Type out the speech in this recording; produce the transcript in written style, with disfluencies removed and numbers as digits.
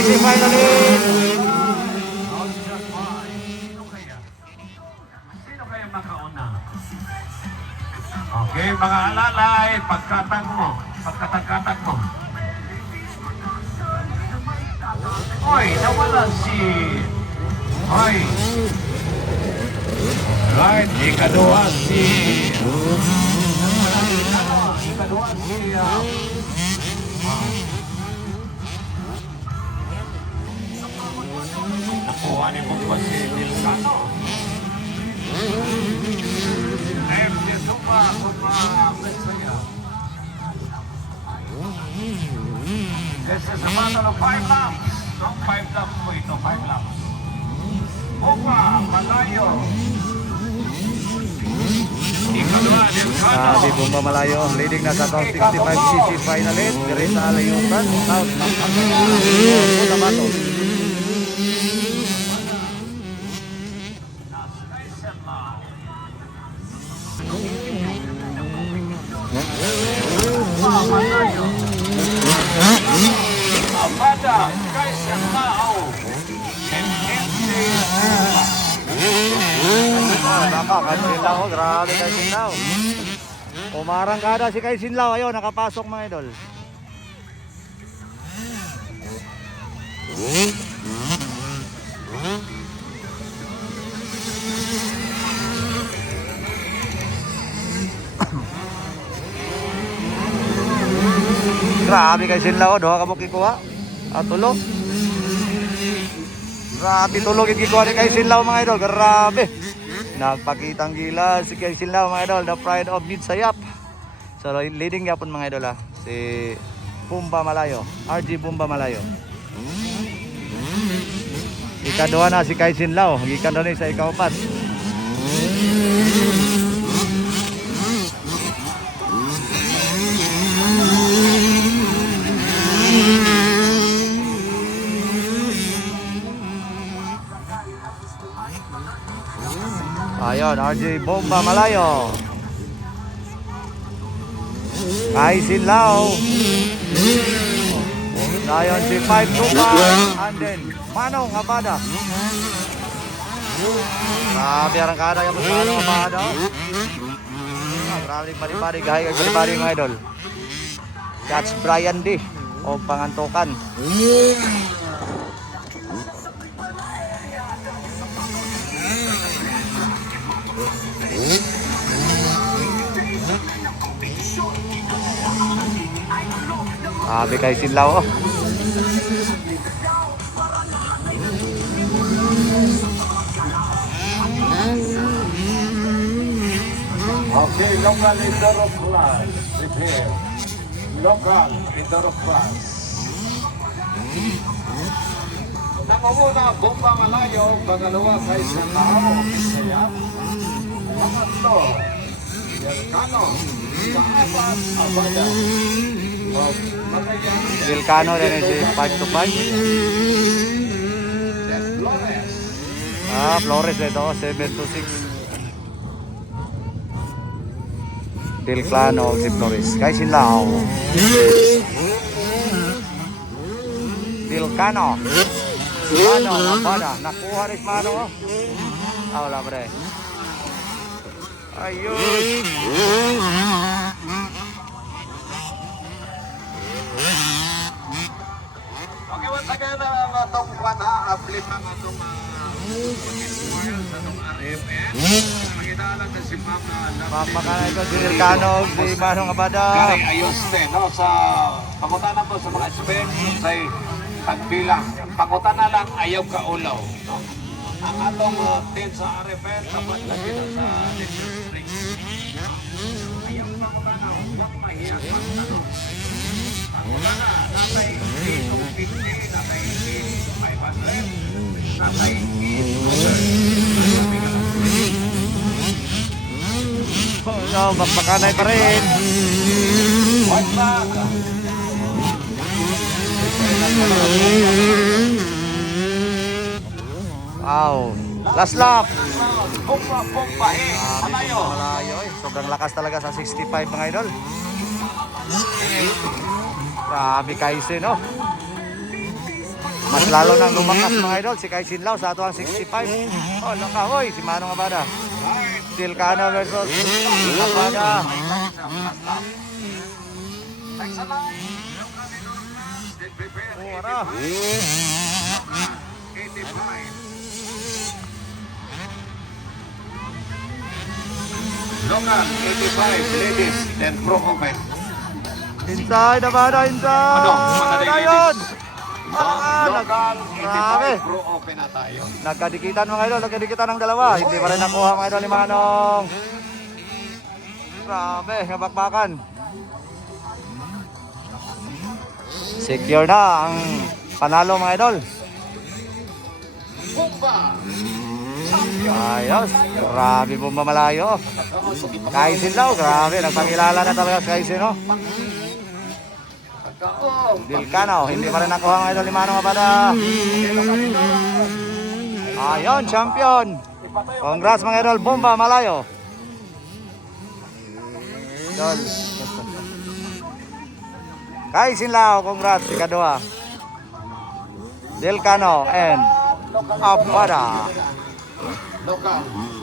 Easy finalist. Sino kaya makauna? Okay, mga alalay, pagkatag mo. Oy, nawala si... Oy. Right, ikaduha si... Nakuha ni mo ba si Dilcano? FC Suma, Metsaya. This is a battle of 5 laps. So, 5 laps po ito, 5 laps. Opa, Malayo. Ikaduha, Dilcano. Di Bomba Malayo, leading na sa top 65cc finalist. Diri sa Alayutan, South Cotabato. Malayo. Amada, Kaisen Lao. Naka, Kaisinlaw, grabe Kaisinlaw. Umarang kada si Kaisinlaw, ayun, nakapasok mga idol. Grabe Kaisinlaw, doha ka mo kikuha. At tulog. Grabe tulog yung kikuha ni Kaisinlaw mga idol, grabe. Nagpakitang gila si Kaisinlaw mga idol, the pride of Midsayap. So leading yapon mga idol si Bomba Malayo, RG Bomba Malayo. Ikaduha na si Kaisinlaw, gikan doon sa ikaupat. Ayun, RJ Bomba Malayo. Kaisinlaw. Ayun si 525 and then Manong Abada. Grabe arangkada yung Manong Abada. Grabe pari-pari gahay kag pari mga idol. That's Brian D o Pangantokan. Sabi Kaisinlaw. Okay, local indoor of class. Prepare. Local indoor of class. Nangunguna, Bomba Malayo. Pangalawa, Kaisinlaw. Bisaya. Pangatlo, Dilcano. Kaapat, Abada. Dilcano rin si 525. Flores ito, 726. Dilcano si Flores. Kaisinlaw. Dilcano. Mano, Abada. Nakuha rin Mano. Wala pa rin. Ayun. Okay, once again, itong panha-uplift ang itong RFN. Magkita lang si Mama. Papakana ito si Dilcano, si Manong Abada. Gary Ayuste, no? Sa pangutanan po sa mga expense sa tagbilang. Pangutanan lang, ayaw ka ulaw. No? Ang atong tin sa RFN, dapat lagi na sa district. Ayaw ka pangutanan, huwag mahiyak. Pangutanan, natay 250, natay 500, natay 800. So, magpakanay pa rin. White flag. Wow. Last lap. Pumpa-pumpahe. Malayo. Malayo eh. Sobrang lakas talaga sa 65 mga idol. Grabe Kaisin, no? Mas lalo nang lumakas mga idol si Kai Sinlaw sa atuang 65. Oh, laka hoy si Manong Abada. Delcano versus Abada. Ora. Local 85 ladies and pro open. Inside Abada, inside. Ano? Manali Ayun. Local Grabe. 85 pro open na tayo. Nagkadikitan mga idol, nagkadikitan ng dalawa. Hindi pa rin nakuha mga idol ni Manong. Grabe, nabakbakan. Secure na ang panalo mga idol. Bomba! Ayos, grabe bomba malayo. Kaisin daw, grabe, nagpangilala na talaga si Kaisin, no? Delcano, hindi pa rin nakuha mga idol ni Manong Abada. Ayun, champion. Congrats mga idol, bomba malayo. Idol. Kaisin Lao, congrats, ikadua. Delcano and Abada. Local